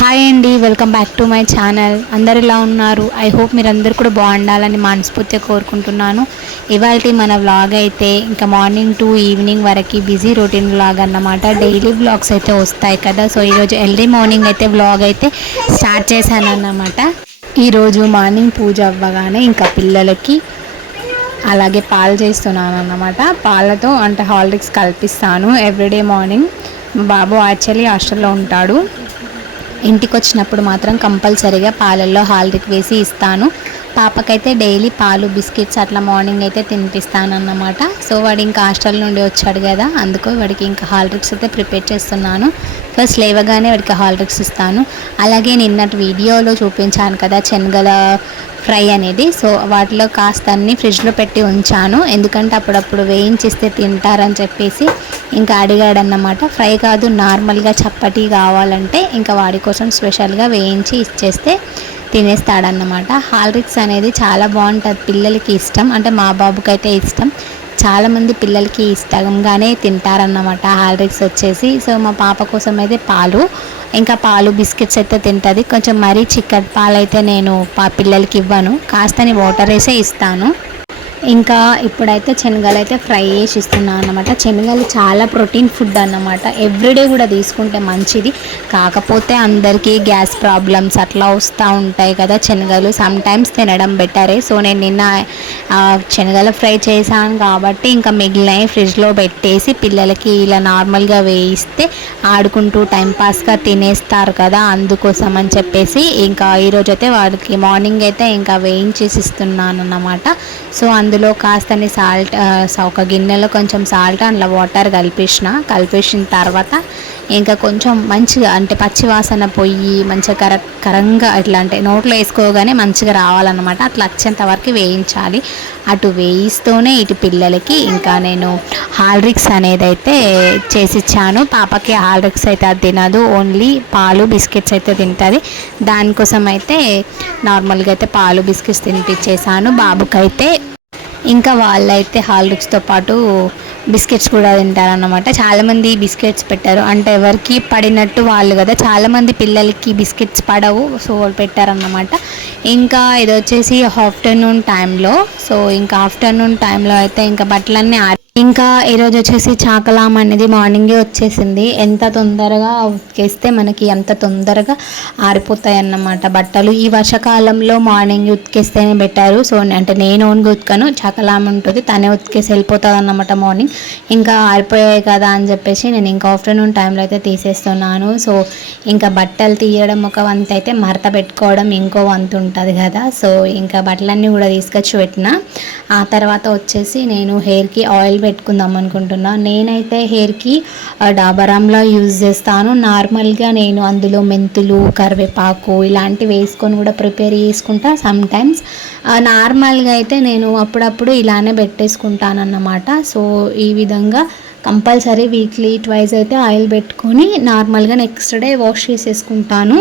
Hi అండి welcome back to my channel అందరు ఇలా ఉన్నారు? ఐ హోప్ మీరు అందరు కూడా బాగుండాలని మనస్ఫూర్తిగా కోరుకుంటున్నాను. ఇవాళ మన వ్లాగ్ అయితే ఇంకా మార్నింగ్ టు ఈవినింగ్ వరకు బిజీ రొటీన్ వ్లాగ్ అన్నమాట. డైలీ వ్లాగ్స్ అయితే వస్తాయి కదా. సో ఈరోజు ఎర్లీ మార్నింగ్ అయితే వ్లాగ్ అయితే స్టార్ట్ చేశాను అన్నమాట. ఈరోజు మార్నింగ్ పూజ అవ్వగానే ఇంకా పిల్లలకి అలాగే పాలు చేస్తున్నాను అన్నమాట. పాలతో అంటే హాలిక్స్ కల్పిస్తాను. ఎవ్రీడే మార్నింగ్ బాబు యాక్చువల్లీ హాస్టల్లో ఉంటాడు. ఇంటికి వచ్చినప్పుడు మాత్రం కంపల్సరీగా పాలల్లో హాల్రిక్ వేసి ఇస్తాను. పాపకైతే డైలీ పాలు బిస్కెట్స్ అట్లా మార్నింగ్ అయితే తినిపిస్తానన్నమాట. సో వాడు ఇంకా హాస్టల్ నుండి వచ్చాడు కదా అందుకో వాడికి ఇంకా హాల్రిక్స్ అయితే ప్రిపేర్ చేస్తున్నాను. ఫస్ట్ లేవగానే వాడికి హాల్రిక్స్ ఇస్తాను. అలాగే నిన్నటి వీడియోలో చూపించాను కదా శనగల ఫ్రై అనేది. సో వాటిలో కాస్త అన్ని ఫ్రిడ్జ్లో పెట్టి ఉంచాను. ఎందుకంటే అప్పుడప్పుడు వేయించిస్తే తింటారని చెప్పేసి ఇంకా అడిగాడన్నమాట. ఫ్రై కాదు నార్మల్గా చప్పటి కావాలంటే ఇంకా వాడి కోసం స్పెషల్గా వేయించి ఇచ్చేస్తే తినేస్తాడన్నమాట. హాల్రిక్స్ అనేది చాలా బాగుంటుంది. పిల్లలకి ఇష్టం. అంటే మా బాబుకి అయితే ఇష్టం చాలామంది పిల్లలకి ఇష్టంగానే తింటారన్నమాట హాల్రిక్స్ వచ్చేసి. సో మా పాప కోసం అయితే పాలు. ఇంకా పాలు బిస్కెట్స్ అయితే తింటుంది. కొంచెం మరీ చిక్కటి పాలు అయితే నేను పా పిల్లలకి ఇవ్వను. కాస్తని వాటర్ వేసే ఇస్తాను. ఇంకా ఇప్పుడైతే శనగలు అయితే ఫ్రై చేసి ఇస్తున్నాను అనమాట శనగలు చాలా ప్రోటీన్ ఫుడ్ అన్నమాట. ఎవ్రీడే కూడా తీసుకుంటే మంచిది. కాకపోతే అందరికీ గ్యాస్ ప్రాబ్లమ్స్ అట్లా వస్తూ ఉంటాయి కదా శనగలు. సమ్ టైమ్స్ తినడం బెటరే. సో నేను నిన్న శనగలు ఫ్రై చేశాను కాబట్టి ఇంకా మిగిలినవి ఫ్రిడ్జ్లో పెట్టేసి పిల్లలకి ఇలా నార్మల్గా వేయిస్తే ఆడుకుంటూ టైంపాస్గా తినేస్తారు కదా అందుకోసం అని చెప్పేసి ఇంకా ఈరోజు అయితే వాడికి మార్నింగ్ అయితే ఇంకా వేయించేసి ఇస్తున్నాను అన్నమాట. సో అందులో కాస్తని సాల్ట్ ఒక గిన్నెలో కొంచెం సాల్ట్ అందులో వాటర్ కలిపేసిన కలిపేసిన తర్వాత ఇంకా కొంచెం మంచిగా అంటే పచ్చి వాసన పోయి మంచిగా కర కరంగా ఇట్లా అంటే నోట్లో వేసుకోగానే మంచిగా రావాలన్నమాట. అట్లా వచ్చేంత వరకు వేయించాలి. అటు వేయిస్తూనే ఇటు పిల్లలకి ఇంకా నేను హాల్రిక్స్ అనేది అయితే చేసిచ్చాను. పాపకి హాల్రిక్స్ అయితే అది తినదు. ఓన్లీ పాలు బిస్కెట్స్ అయితే తింటుంది. దానికోసం అయితే నార్మల్గా అయితే పాలు బిస్కెట్స్ తినిపించేసాను బాబుకైతే ఇంకా వాళ్ళైతే హాల్రిక్స్తో పాటు బిస్కెట్స్ కూడా తింటారన్నమాట. చాలామంది బిస్కెట్స్ పెట్టారు. అంటే ఎవరికి పడినట్టు వాళ్ళు కదా చాలామంది పిల్లలకి బిస్కెట్స్ పడవు సో వాళ్ళు పెట్టారన్నమాట. ఇంకా ఇది వచ్చేసి ఆఫ్టర్నూన్ టైంలో సో ఇంకా ఆఫ్టర్నూన్ టైంలో అయితే ఇంకా బట్టలన్నీ ఇంకా ఈరోజు వచ్చేసి చాకలాం అనేది మార్నింగే వచ్చేసింది. ఎంత తొందరగా ఉతికేస్తే మనకి ఎంత తొందరగా ఆరిపోతాయి అన్నమాట బట్టలు ఈ వర్షాకాలంలో మార్నింగ్ ఉతికేస్తేనే బెటరు. సో అంటే నేను ఓన్గా ఉతకను. చాకలాం ఉంటుంది. తనే ఉతికేసి వెళ్ళిపోతుంది అన్నమాట మార్నింగ్. ఇంకా ఆరిపోయాయి కదా అని చెప్పేసి నేను ఇంకా ఆఫ్టర్నూన్ టైంలో అయితే తీసేస్తున్నాను. సో ఇంకా బట్టలు తీయడం ఒక వంత అయితే మరత పెట్టుకోవడం ఇంకో వంతు ఉంటుంది కదా. సో ఇంకా బట్టలన్నీ కూడా తీసుకొచ్చి పెట్టిన. ఆ తర్వాత వచ్చేసి నేను హెయిర్కి ఆయిల్ పెట్టుకుందాం అనుకుంటున్నా. నేనైతే హెయిర్కి డాబరామ్లా యూజ్ చేస్తాను. నార్మల్గా నేను అందులో మెంతులు కరివేపాకు ఇలాంటివి వేసుకొని కూడా ప్రిపేర్ చేసుకుంటా సమ్ టైమ్స్ నార్మల్గా అయితే నేను అప్పుడప్పుడు ఇలానే పెట్టేసుకుంటాను అన్నమాట సో ఈ విధంగా కంపల్సరీ వీక్లీ ట్వైస్ అయితే ఆయిల్ పెట్టుకొని నార్మల్గా నెక్స్ట్ డే వాష్ చేసేసుకుంటాను.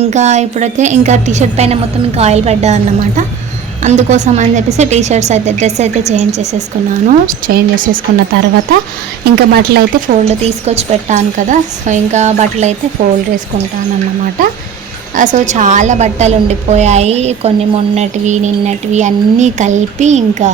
ఇంకా ఇప్పుడైతే ఇంకా టీషర్ట్ పైన మొత్తం ఇంకా ఆయిల్ పడ్డా అన్నమాట అందుకోసం అని చెప్పేసి టీ షర్ట్స్ అయితే డ్రెస్ అయితే చేంజ్ చేసేసుకున్నాను. చేంజ్ చేసేసుకున్న తర్వాత ఇంకా బట్టలు అయితే ఫోల్డ్ తీసుకొచ్చి పెట్టాను కదా. సో ఇంకా బట్టలు అయితే ఫోల్డ్ చేసుకుంటాను అన్నమాట. సో చాలా బట్టలు ఉండిపోయాయి. కొన్ని మొన్నటివి నిన్నటివి అన్నీ కలిపి ఇంకా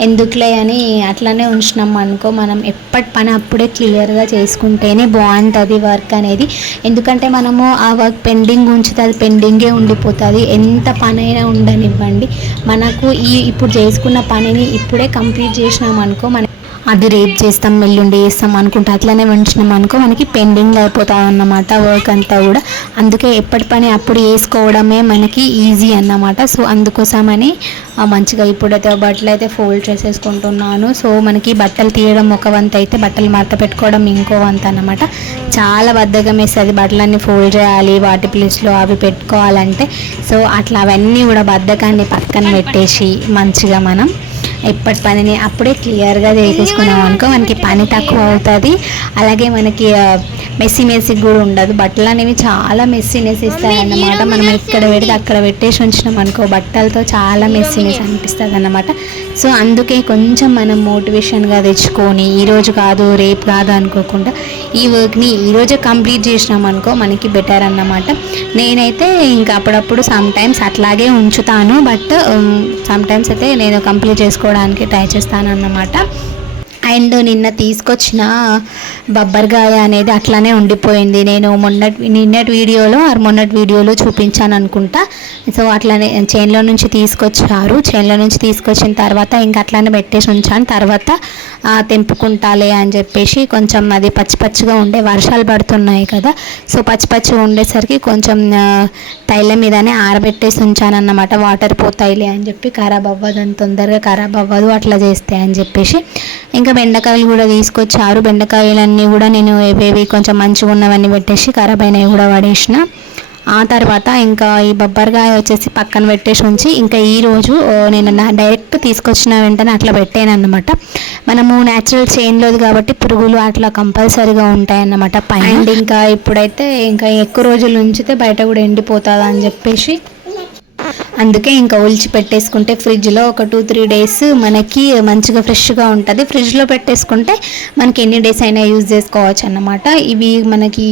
ఎందుకులే అని అట్లానే ఉంచినాం అనుకో మనం ఎప్పటి పని అప్పుడే క్లియర్గా చేసుకుంటేనే బాగుంటుంది వర్క్ అనేది. ఎందుకంటే మనము ఆ వర్క్ పెండింగ్ ఉంచితే అది పెండింగే ఉండిపోతుంది. ఎంత పనైనా ఉండనివ్వండి. మనకు ఈ ఇప్పుడు చేసుకున్న పనిని ఇప్పుడే కంప్లీట్ చేసినాం అనుకో మన అది రేపు చేస్తాం ఎల్లుండి చేస్తాం అనుకుంటే అట్లనే ఉంచినాం అనుకో మనకి పెండింగ్ అయిపోతా అన్నమాట వర్క్ అంతా కూడా. అందుకే ఎప్పటి పని అప్పుడు వేసుకోవడమే మనకి ఈజీ అన్నమాట. సో అందుకోసమని మంచిగా ఇప్పుడైతే బట్టలు అయితే ఫోల్డ్ చేసేసుకుంటున్నాను. సో మనకి బట్టలు తీయడం ఒక వంత అయితే బట్టలు మడత పెట్టుకోవడం ఇంకో వంత అన్నమాట చాలా బద్ధకం వేస్తుంది బట్టలన్నీ ఫోల్డ్ చేయాలి వాటి ప్లేస్లో అవి పెట్టుకోవాలంటే. సో అట్లా అవన్నీ కూడా బద్దకాన్ని పక్కన పెట్టేసి మంచిగా మనం ఎప్పటి పనిని అప్పుడే క్లియర్గా చేసేసుకున్నాం అనుకో మనకి పని తక్కువ అవుతుంది. అలాగే మనకి మెస్సీ మెస్సీ కూడా ఉండదు. బట్టలు అనేవి చాలా మెస్సీనెస్ ఇస్తాయి అన్నమాట మనం ఎక్కడ పెడితే అక్కడ పెట్టేసి ఉంచినాం అనుకో బట్టలతో చాలా మెస్సీనెస్ అనిపిస్తుంది అన్నమాట సో అందుకే కొంచెం మనం మోటివేషన్గా తెచ్చుకొని ఈరోజు కాదు రేపు కాదు అనుకోకుండా ఈ వర్క్ని ఈరోజే కంప్లీట్ చేసినాం అనుకో మనకి బెటర్ అన్నమాట. నేనైతే ఇంకా అప్పుడప్పుడు సమ్ టైమ్స్ అట్లాగే ఉంచుతాను. బట్ సమ్ టైమ్స్ అయితే నేను కంప్లీట్ చేసుకోవడానికి ట్రై చేస్తాను అన్నమాట అండ్ నిన్న తీసుకొచ్చిన బబ్బర్గాయ అనేది అట్లానే ఉండిపోయింది. నేను మొన్నటి నిన్నటి వీడియోలో ఆరు మొన్నటి వీడియోలో చూపించాను అనుకుంటా. సో అట్లానే చైన్లో నుంచి తీసుకొచ్చారు. చైన్లో నుంచి తీసుకొచ్చిన తర్వాత ఇంకా అట్లానే పెట్టేసి ఉంచాను. తర్వాత తెంపుకుంటాలే అని చెప్పేసి కొంచెం అది పచ్చి పచ్చిగా ఉండే వర్షాలు పడుతున్నాయి కదా. సో పచ్చి పచ్చిగా ఉండేసరికి కొంచెం తైలం మీదనే ఆరబెట్టేసి ఉంచాను అన్నమాట వాటర్ పోతాయిలే అని చెప్పి ఖరాబ్ అవ్వదు అని తొందరగా ఖరాబ్ అవ్వదు అట్లా చేస్తే అని చెప్పేసి. ఇంకా బెండకాయలు కూడా తీసుకొచ్చారు బెండకాయలన్నీ కూడా నేను ఏవేవి కొంచెం మంచిగా ఉన్నవన్నీ పెట్టేసి ఖరాబ్ అయినవి కూడా పడేసిన ఆ తర్వాత ఇంకా ఈ బొబ్బరికాయ వచ్చేసి పక్కన పెట్టేసి ఉంచి ఇంకా ఈ రోజు నేను నా డైరెక్ట్ తీసుకొచ్చిన వెంటనే అట్లా పెట్టాను అనమాట మనము న్యాచురల్ చైన్లోది కాబట్టి పురుగులు అట్లా కంపల్సరీగా ఉంటాయన్నమాట పైన. అండ్ ఇంకా ఇప్పుడైతే ఇంకా ఎక్కువ రోజులు ఉంచితే బయట కూడా ఎండిపోతుంది అని చెప్పేసి అందుకే ఇంకా ఒలిచి పెట్టేసుకుంటే ఫ్రిడ్జ్లో ఒక టూ త్రీ డేస్ మనకి మంచిగా ఫ్రెష్గా ఉంటుంది. ఫ్రిడ్జ్లో పెట్టేసుకుంటే మనకి ఎన్ని డేస్ అయినా యూజ్ చేసుకోవచ్చు అన్నమాట. ఇవి మనకి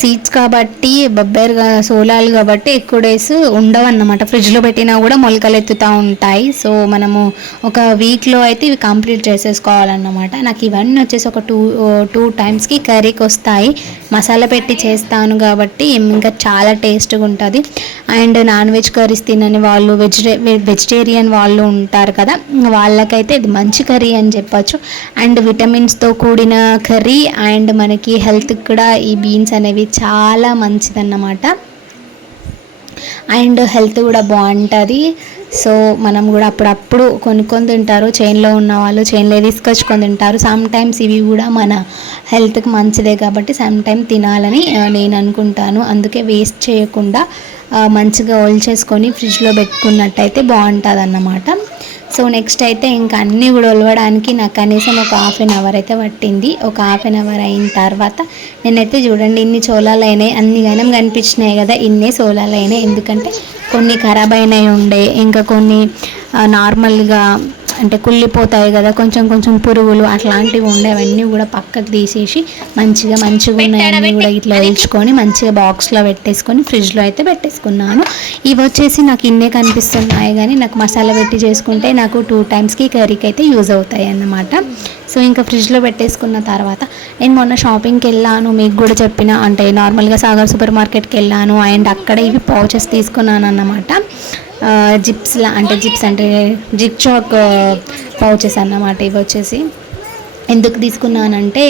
సీడ్స్ కాబట్టి బొబ్బేరుగా సోలాలు కాబట్టి ఎక్కువ డేస్ ఉండవు అన్నమాట. ఫ్రిడ్జ్లో పెట్టినా కూడా మొలకలు ఎత్తుతూ ఉంటాయి. సో మనము ఒక వీక్లో అయితే ఇవి కంప్లీట్ చేసేసుకోవాలన్నమాట. నాకు ఇవన్నీ వచ్చేసి ఒక టూ టూ టైమ్స్కి కర్రీకి వస్తాయి. మసాలా పెట్టి చేస్తాను కాబట్టి ఇంకా చాలా టేస్ట్గా ఉంటుంది. అండ్ నాన్ వెజ్ కర్రీస్ తినని వాళ్ళు వెజిటే వెజిటేరియన్ వాళ్ళు ఉంటారు కదా వాళ్ళకైతే ఇది మంచి కర్రీ అని చెప్పచ్చు. అండ్ విటమిన్స్తో కూడిన కర్రీ అండ్ మనకి హెల్త్కి కూడా ఈ బీన్స్ అనేవి చాలా మంచిదన్నమాట. అండ్ హెల్త్ కూడా బాగుంటుంది. సో మనం కూడా అప్పుడప్పుడు కొనుక్కొని తింటారు. చైన్లో ఉన్న వాళ్ళు చైన్లో తీసుకొచ్చుకొని తింటారు. సమ్ టైమ్స్ ఇవి కూడా మన హెల్త్కి మంచిదే కాబట్టి సమ్ టైమ్ తినాలని నేను అనుకుంటాను. అందుకే వేస్ట్ చేయకుండా మంచిగా మంచిగా చేసుకొని ఫ్రిడ్జ్లో పెట్టుకున్నట్టయితే బాగుంటుంది అన్నమాట సో నెక్స్ట్ అయితే ఇంకా అన్నీ కూడా ఒలవడానికి నాకు కనీసం ఒక హాఫ్ అన్ అవర్ అయితే పట్టింది. ఒక హాఫ్ అన్ అవర్ అయిన తర్వాత నేనైతే చూడండి ఇన్ని చోళాలు అయినాయి అన్ని గనం కనిపించినాయి కదా ఇన్నే సోలాలు అయినాయి ఎందుకంటే కొన్ని ఖరాబ్ అయినాయి ఉండే ఇంకా కొన్ని నార్మల్గా అంటే కుళ్ళిపోతాయి కదా కొంచెం కొంచెం పురుగులు అట్లాంటివి ఉండే అవన్నీ కూడా పక్కకు తీసేసి మంచిగా మంచిగా ఉన్నాయన్నీ కూడా ఇట్లా వేల్చుకొని మంచిగా బాక్స్లో పెట్టేసుకొని ఫ్రిడ్జ్లో అయితే పెట్టేసుకున్నాను. ఇవి వచ్చేసి నాకు ఇన్నే కనిపిస్తున్నాయి కానీ నాకు మసాలా పెట్టి చేసుకుంటే నాకు టూ టైమ్స్కి కర్రీకి అయితే యూజ్ అవుతాయి అన్నమాట. సో ఇంకా ఫ్రిడ్జ్లో పెట్టేసుకున్న తర్వాత నేను మొన్న షాపింగ్కి వెళ్ళాను మీకు కూడా చెప్పిన అంటే నార్మల్గా సాగర్ సూపర్ మార్కెట్కి వెళ్ళాను అండ్ అక్కడ ఇవి పౌచెస్ తీసుకున్నాను అన్నమాట జిప్స్లా అంటే జిప్స్ అంటే జిప్ చాక్ పౌచెస్ అన్నమాట ఇవి వచ్చేసి. ఎందుకు తీసుకున్నానంటే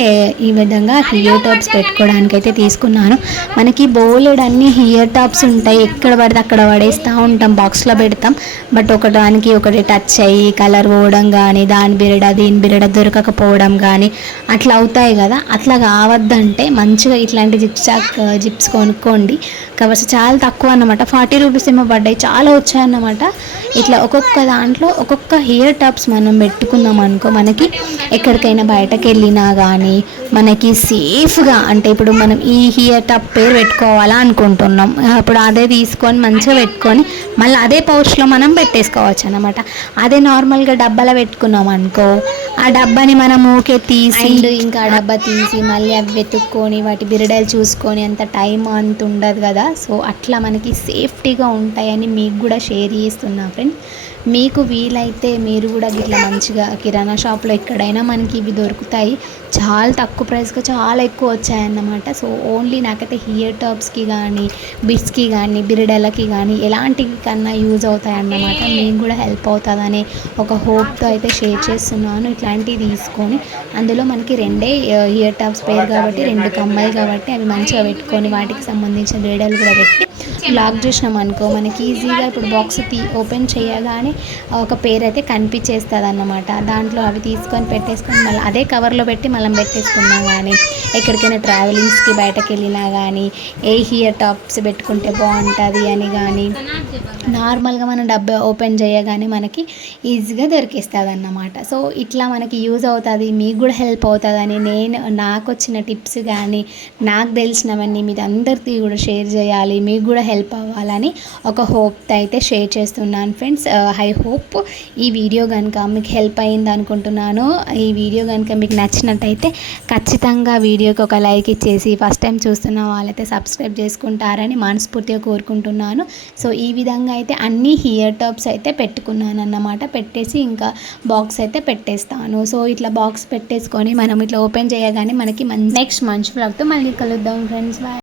ఈ విధంగా హియర్ టాప్స్ పెట్టుకోవడానికి అయితే తీసుకున్నాను. మనకి బోలెడ్ అన్ని హియర్ టాప్స్ ఉంటాయి. ఎక్కడ పడితే అక్కడ పడేస్తూ ఉంటాం బాక్స్లో పెడతాం. బట్ ఒకటానికి ఒకటి టచ్ అయ్యి కలర్ పోవడం కానీ దాని బిరడ దీని బిరడ దొరకకపోవడం కానీ అట్లా అవుతాయి కదా. అట్లా కావద్దంటే మంచిగా ఇట్లాంటి జిప్ చాక్ జిప్స్ కొనుక్కోండి. కవర్స్ చాలా తక్కువ అన్నమాట. ఫార్టీ రూపీస్ ఏమో పడ్డాయి చాలా వచ్చాయన్నమాట ఇట్లా ఒక్కొక్క దాంట్లో ఒక్కొక్క హెయిర్ టాప్స్ మనం పెట్టుకున్నాం అనుకో మనకి ఎక్కడికైనా బయటకు వెళ్ళినా కానీ మనకి సేఫ్గా అంటే ఇప్పుడు మనం ఈ హెయిర్ టాప్ పేరు పెట్టుకోవాలా అనుకుంటున్నాం. అప్పుడు అదే తీసుకొని మంచిగా పెట్టుకొని మళ్ళీ అదే పౌచ్లో మనం పెట్టేసుకోవచ్చు అనమాట అదే నార్మల్గా డబ్బాలో పెట్టుకున్నాం అనుకో ఆ డబ్బాని మనం ఊకే తీసి ఇంకా ఆ డబ్బా తీసి మళ్ళీ అవి వెతుక్కొని వాటి బిరడలు చూసుకొని అంత టైం అంత ఉండదు కదా. సో అట్లా మనకి సేఫ్టీగా ఉంటాయని మీకు కూడా షేర్ చేస్తున్నా ఫ్రెండ్. మీకు వీలైతే మీరు కూడా ఇట్లా మంచిగా కిరాణా షాప్లో ఎక్కడైనా మనకి ఇవి దొరుకుతాయి. చాలా తక్కువ ప్రైస్గా చాలా ఎక్కువ వచ్చాయన్నమాట. సో ఓన్లీ నాకైతే హియర్ టాప్స్కి కానీ బిట్స్కి కానీ బిరిడలకి కానీ ఎలాంటివి కన్నా యూజ్ అవుతాయి అన్నమాట మీకు కూడా హెల్ప్ అవుతుందనే ఒక హోప్తో అయితే షేర్ చేస్తున్నాను. ఇట్లాంటివి తీసుకొని అందులో మనకి రెండే ఇయర్ టాప్స్ పేరు కాబట్టి రెండు కమ్మలు కాబట్టి అవి మంచిగా పెట్టుకొని వాటికి సంబంధించిన వేడలు కూడా పెట్టి లాక్ చేసినాం అనుకో మనకి ఈజీగా ఇప్పుడు బాక్స్ తీ ఓపెన్ చేయగానే ఒక పేరు అయితే కనిపించేస్తుంది అన్నమాట దాంట్లో అవి తీసుకొని పెట్టేసుకొని మళ్ళీ అదే కవర్లో పెట్టి మనం పెట్టేసుకున్నా కానీ ఎక్కడికైనా ట్రావెలింగ్స్కి బయటకు వెళ్ళినా కానీ ఏ హియర్ టాప్స్ పెట్టుకుంటే బాగుంటుంది అని కానీ నార్మల్గా మనం డబ్బా ఓపెన్ చేయగానే మనకి ఈజీగా దొరికేస్తుంది అన్నమాట సో ఇట్లా మనకి యూజ్ అవుతుంది మీకు కూడా హెల్ప్ అవుతుందని నేను నాకు వచ్చిన టిప్స్ కానీ నాకు తెలిసినవన్నీ మీరు అందరికీ కూడా షేర్ చేయాలి మీకు కూడా హెల్ప్ అవ్వాలని ఒక హోప్తో అయితే షేర్ చేస్తున్నాను ఫ్రెండ్స్ ఐ హోప్ ఈ వీడియో కనుక మీకు హెల్ప్ అయింది అనుకుంటున్నాను. ఈ వీడియో కనుక మీకు నచ్చినట్టయితే ఖచ్చితంగా వీడియోకి ఒక లైక్ ఇచ్చేసి ఫస్ట్ టైం చూస్తున్న వాళ్ళైతే సబ్స్క్రైబ్ చేసుకుంటారని మనస్ఫూర్తిగా కోరుకుంటున్నాను. సో ఈ విధంగా అయితే అన్ని హియర్ టాప్స్ అయితే పెట్టుకున్నాను అన్నమాట పెట్టేసి ఇంకా బాక్స్ అయితే పెట్టేస్తాను. సో ఇట్లా బాక్స్ పెట్టేసుకొని మనం ఇట్లా ఓపెన్ చేయగానే మనకి మంచి నెక్స్ట్ మంచి ఫ్లాగ్తో మళ్ళీ కలుద్దాం ఫ్రెండ్స్ బాయ్